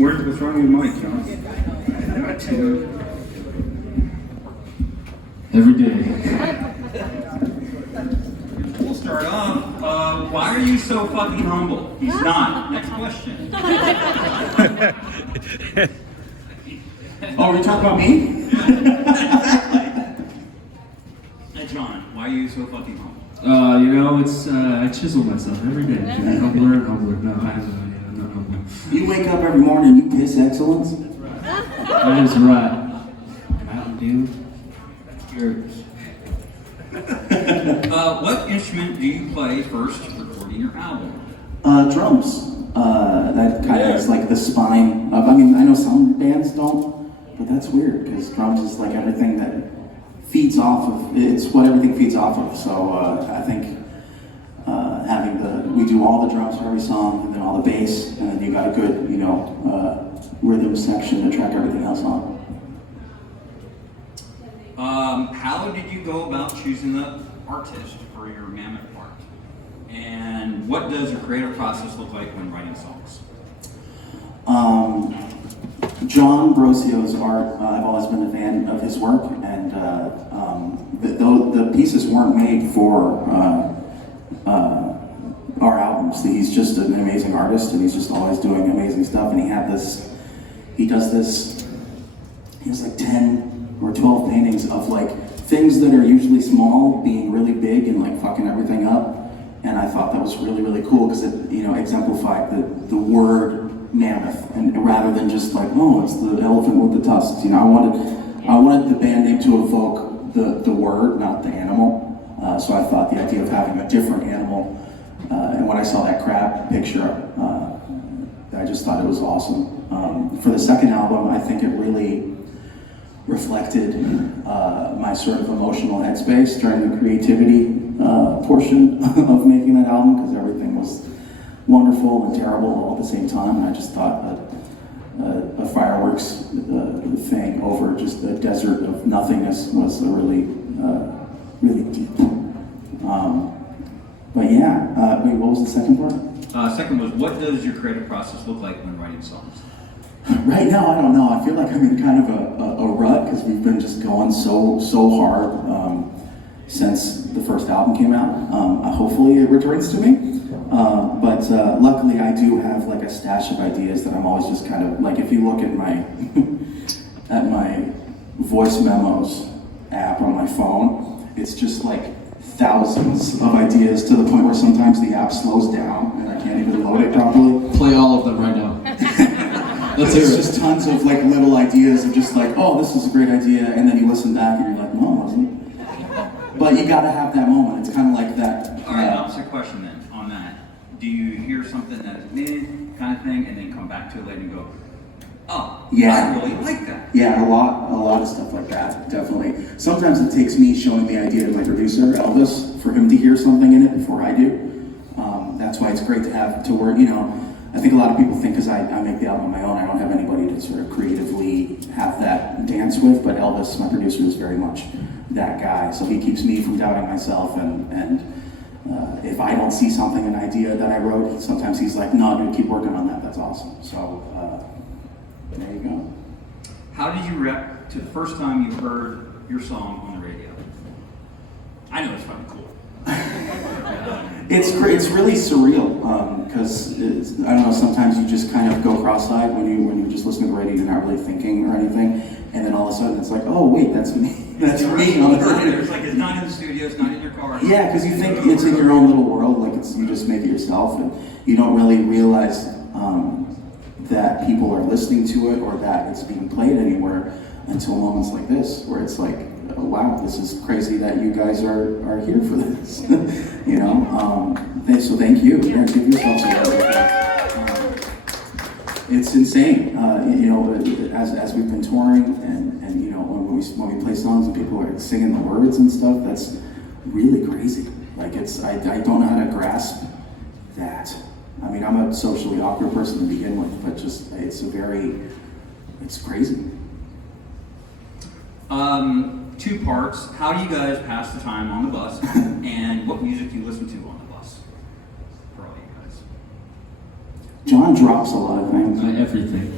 What's wrong with your mic, John? Every day. We'll start off. Why are you so fucking humble? He's not. Next question. Oh, you talking about me? Exactly. Hey, John, why are you so fucking humble? It's I chisel myself every day. Humbler and humbler. No, I'm not humble. You wake up every morning and you piss excellence? That is right. Mountain Dew. Yours. What instrument do you play first recording your album? Drums. That kind of is like the spine of, I mean, I know some bands don't, but that's weird because drums is like everything that feeds off of, it's what everything feeds off of. So I think we do all the drums for every song and then all the bass, and then you got a good, rhythm section to track everything else on. How did you go about choosing the artist for your Mammoth part? And what does your creative process look like when writing songs? John Brosio's art, I've always been a fan of his work, and the pieces weren't made for our albums. He's just an amazing artist, and he's just always doing amazing stuff, and he has like 10 or 12 paintings of like things that are usually small being really big and like fucking everything up. And I thought that was really, really cool because it, exemplified the word mammoth, and rather than just like, oh, it's the elephant with the tusks. I wanted the band name to evoke the word, not the animal. So I thought the idea of having a different animal, and when I saw that crab picture, I just thought it was awesome. For the second album, I think it really reflected my sort of emotional headspace during the creativity portion of making that album, because everything was wonderful and terrible all at the same time, and I just thought a fireworks thing over just a desert of nothingness was a really, really deep. But yeah, wait, what was the second part? Second was, what does your creative process look like when writing songs? Right now, I don't know. I feel like I'm in kind of a rut because we've been just going so hard since the first album came out. Hopefully it returns to me. But luckily I do have like a stash of ideas that I'm always just kind of, like if you look at my at my voice memos app on my phone, it's just like thousands of ideas to the point where sometimes the app slows down and I can't even load it properly. Play all of them right now. Let's hear There's it. just tons of like little ideas of just like, oh, this is a great idea, and then you listen back and you're like, no, it wasn't. But you gotta have that moment. It's kind of like that. All right, opposite question then on that. Do you hear something that's meh kind of thing and then come back to it later and go, oh, Yeah. I really like that? Yeah, a lot of stuff like that, definitely. Sometimes it takes me showing the idea to my producer, Elvis, for him to hear something in it before I do. That's why it's great to have to work, I think a lot of people think because I make the album on my own, I don't have anybody to sort of creatively have that dance with, but Elvis, my producer, is very much that guy. So he keeps me from doubting myself, and if I don't see something, an idea that I wrote, sometimes he's like, no, dude, keep working on that, that's awesome. So there you go. How did you react to the first time you heard your song on the radio? I know it's fucking cool. It's really surreal because I don't know. Sometimes you just kind of go cross-eyed when you just listen to the radio. You're not really thinking or anything, and then all of a sudden it's like, oh wait, that's me. That's me on the radio. It's like it's not in the studio, it's not in your car. Yeah, because you think it's in your own little world, like you just make it yourself, and you don't really realize that people are listening to it or that it's being played anywhere until moments like this, where it's like, oh, wow, this is crazy that you guys are here for this. So thank you. Yeah, give yourselves a round. It's insane. As we've been touring and when we play songs and people are singing the words and stuff, that's really crazy. Like I don't know how to grasp that. I mean, I'm a socially awkward person to begin with, but just it's crazy. 2 parts. How do you guys pass the time on the bus, and what music do you listen to on the bus? For all you guys. John drops a lot of things. Everything.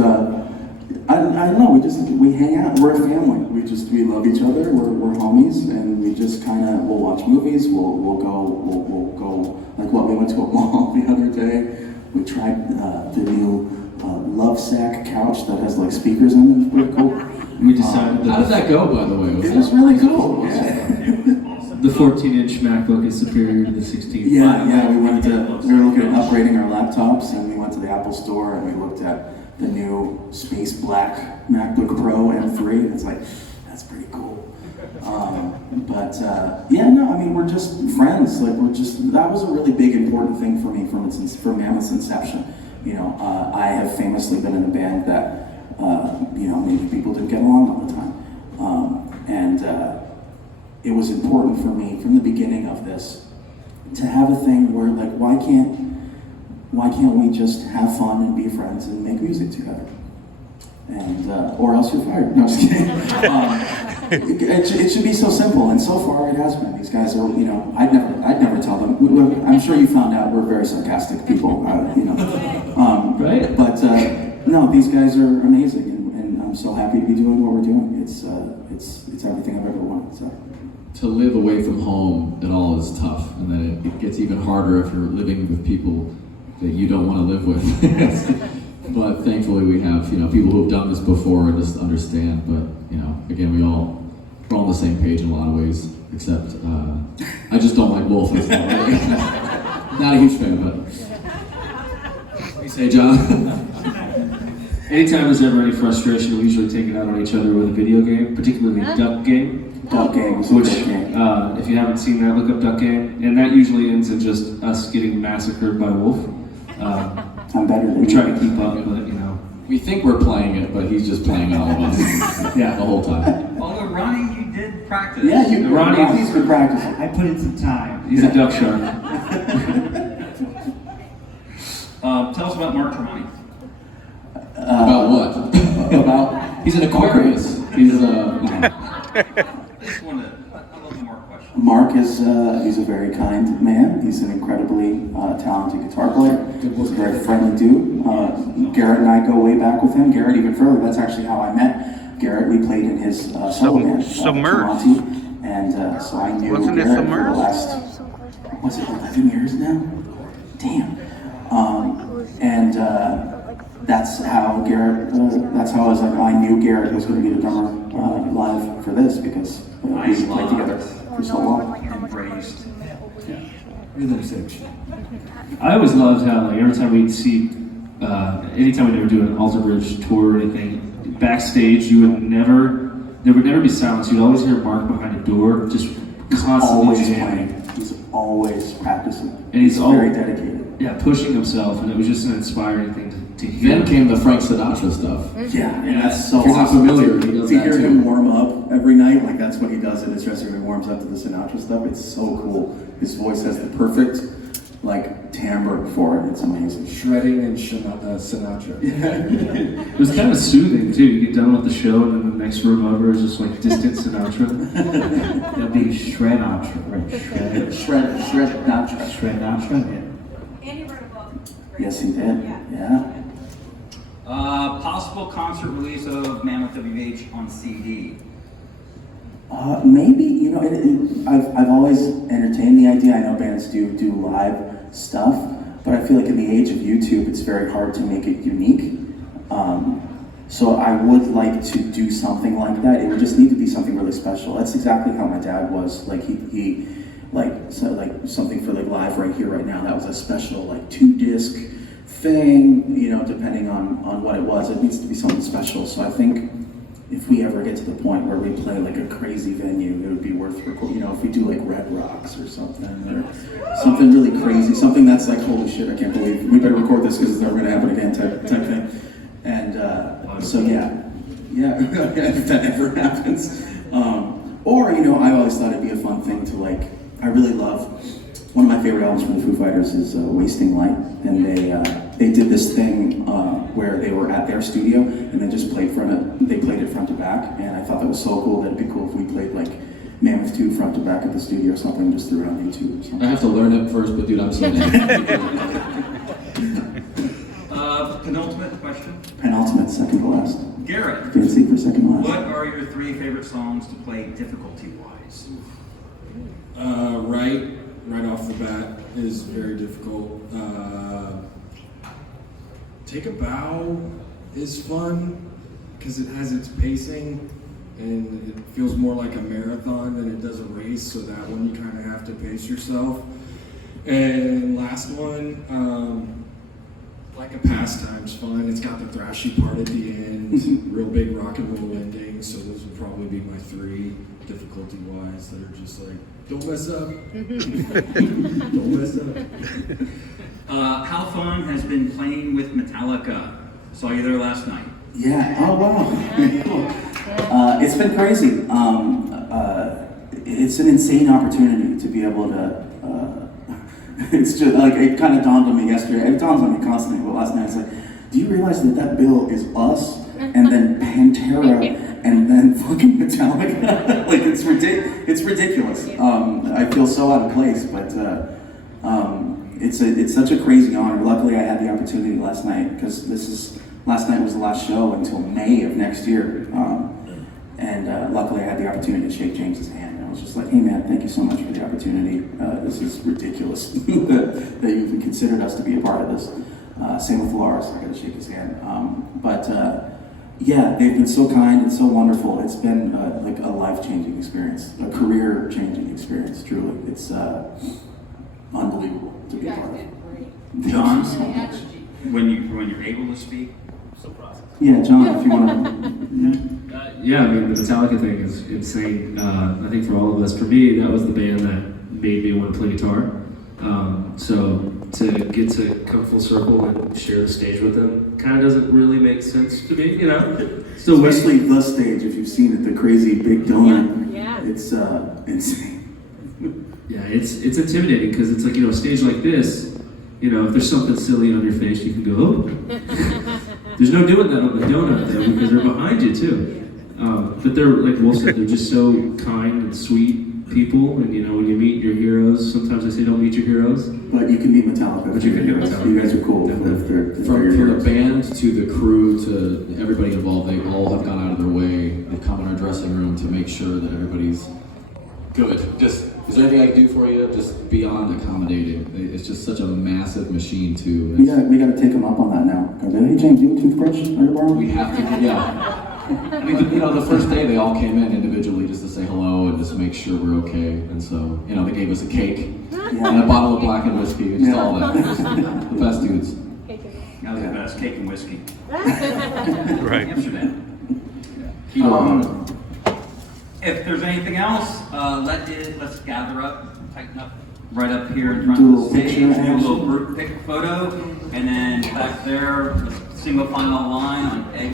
I don't know. We hang out. We're a family. We love each other. We're homies, and we just kind of we'll watch movies. We'll go like what we went to a mall the other day. We tried the new Lovesac couch that has like speakers in it. It's pretty cool. We decided How did that go, by the way? It was really cool. Yeah. the 14-inch MacBook is superior to the 16. Yeah. We were looking at upgrading our laptops, and we went to the Apple store and we looked at the new space black MacBook Pro M3, and it's like, that's pretty cool. We're just friends. That was a really big important thing for me from Mammoth's inception. I have famously been in a band that maybe people didn't get along all the time, it was important for me from the beginning of this to have a thing where like why can't we just have fun and be friends and make music together? And or else you're fired. No, just kidding. It should be so simple, and so far it has been. These guys are, I'd never tell them. I'm sure you found out we're very sarcastic people, Right? But no, these guys are amazing, and I'm so happy to be doing what we're doing. It's everything I've ever wanted. So. To live away from home at all is tough, and then it gets even harder if you're living with people that you don't want to live with. But thankfully we have, people who have done this before and just understand. But, again, we're all on the same page in a lot of ways, except I just don't like Wolf. That's not a huge fan, but what do you say, John? Anytime there's ever any frustration, we usually take it out on each other with a video game, particularly Duck Game. Duck Game is a Which, great game. if you haven't seen that, look up Duck Game. And that usually ends in just us getting massacred by Wolf. I'm better than We you. try to keep up, but We think we're playing it, but he's just playing all of us Yeah. the whole time. Although Ronnie, you did practice. Yeah, Ronnie's- Ronnie's been practicing. I put in some time. he's a duck shark. Tell us about Mark Tremonti. About what? About He's an Aquarius. He's I just wanted I love the Mark question. Mark is he's a very kind man. He's an incredibly talented guitar player. He's a very friendly dude. Garrett and I go way back with him. Garrett even further. That's actually how I met Garrett. We played in his solo band, Submerged. Tremonti, and so I knew Wasn't it Garrett for the Submerged? last, was it 11 years now? Damn. That's how Garrett. That's how I knew Garrett was going to be the drummer live for this because we played together for so long. Embraced. Rhythm section. I always loved how, like, every time we'd see, anytime we'd ever do an Alter Bridge tour or anything, backstage, there would never be silence. You'd always hear Mark behind a door, just constantly Always jamming. playing. He's always practicing. And he's very al- dedicated. Yeah, pushing himself, and it was just an inspiring thing to hear. Then came the Frank Sinatra stuff. Yeah, and that's so If you're not awesome. familiar, he does to that hear too. him warm up every night, like that's what he does in his dressing room. He warms up to the Sinatra stuff. It's so cool. His voice has the perfect, like, timbre for it. It's amazing. Shredding and Sinatra. It was kind of soothing too. You get done with the show, and then the next room over is just like distant Sinatra. That'd be Shredatra, right? Shred, not shred. Shredatra, yeah. Andy wrote a book. Yes, he did. Yeah. Possible concert release of Mammoth WH on CD. Maybe, I've always entertained the idea. I know bands do live stuff, but I feel like in the age of YouTube, it's very hard to make it unique. So I would like to do something like that. It would just need to be something really special. That's exactly how my dad was. Like he something for like Live Right Here, Right Now. That was a special 2-disc thing. Depending on what it was, it needs to be something special. So I think if we ever get to the point where we play like a crazy venue, it would be worth recording. If we do like Red Rocks or something, or something really crazy, something that's like, holy shit, I can't believe we better record this because it's never gonna happen again type thing. And so yeah, if that ever happens. Or I always thought it'd be a fun thing to I really love. One of my favorite albums from the Foo Fighters is Wasting Light, and they did this thing where they were at their studio and they just played it front to back, and I thought that was so cool that it'd be cool if we played Mammoth 2 front to back at the studio or something, just threw it on YouTube or something. I have to learn it first, but dude, I'm so down. Penultimate question. Penultimate, second to last. Garrett, Fancy for second to last. what are your 3 favorite songs to play difficulty-wise? Right off the bat is very difficult. Take a Bow is fun because it has its pacing and it feels more like a marathon than it does a race, so that one you kind of have to pace yourself. And last one, Like a Pastime's fun. It's got the thrashy part at the end, real big rock and roll ending, so those would probably be my 3 difficulty-wise that are just like, don't mess up. Don't mess up. How fun has been playing with Metallica? Saw you there last night. Yeah. Oh wow. It's been crazy. It's an insane opportunity to be able to. It's just like it kind of dawned on me yesterday. It dawns on me constantly, but last night it's like, do you realize that that bill is us, and then Pantera, and then fucking Metallica? Like it's ridiculous. I feel so out of place, but it's such a crazy honor. Luckily, I had the opportunity last night because last night was the last show until May of next year, and luckily I had the opportunity to shake James's hand. And I was just like, hey man, thank you so much for the opportunity. This is ridiculous that you even considered us to be a part of this. Same with Lars, I got to shake his hand. Yeah, they've been so kind and so wonderful. It's been like a life-changing experience, a career-changing experience. Truly, it's unbelievable to be a part of. John, Thank you so much. when you're able to speak. Yeah, John, if you want to. Yeah, I mean, the Metallica thing is insane. I think for all of us, for me, that was the band that made me want to play guitar. So to get to come full circle and share the stage with them kind of doesn't really make sense to me, you know? So Especially the stage, if you've seen it, the crazy big donut. Yeah. It's insane. yeah, it's intimidating because it's like, you know, a stage like this, you know, if there's something silly on your face, you can go, oh. There's no doing that on the donut though because they're behind you too. But they're, like Wolf said, they're just so kind and sweet people, and you know, when you meet your heroes, sometimes I say don't meet your heroes. But you can meet Metallica. But you can meet Metallica. You guys are cool. Definitely. If they're From your the heroes. band to the crew to everybody involved, they all have gone out of their way. They come in our dressing room to make sure that everybody's good. Just, is there anything I can do for you? Just beyond accommodating. It's just such a massive machine too. We gotta take them up on that now. Hey James, you have a toothbrush? Are you borrowing? We have to, yeah. I mean, you know, the first day they all came in individually just to say hello and just make sure we're okay. And so, you know, they gave us a cake and a bottle of Black and whiskey, just all that. Just the best dudes. That was the best, cake and whiskey. Right. Amsterdam. Keto. If there's anything else, let's gather up, tighten up right up here in front Do a of the stage, picture do a action. little group pic photo, and then back there, single file line on A.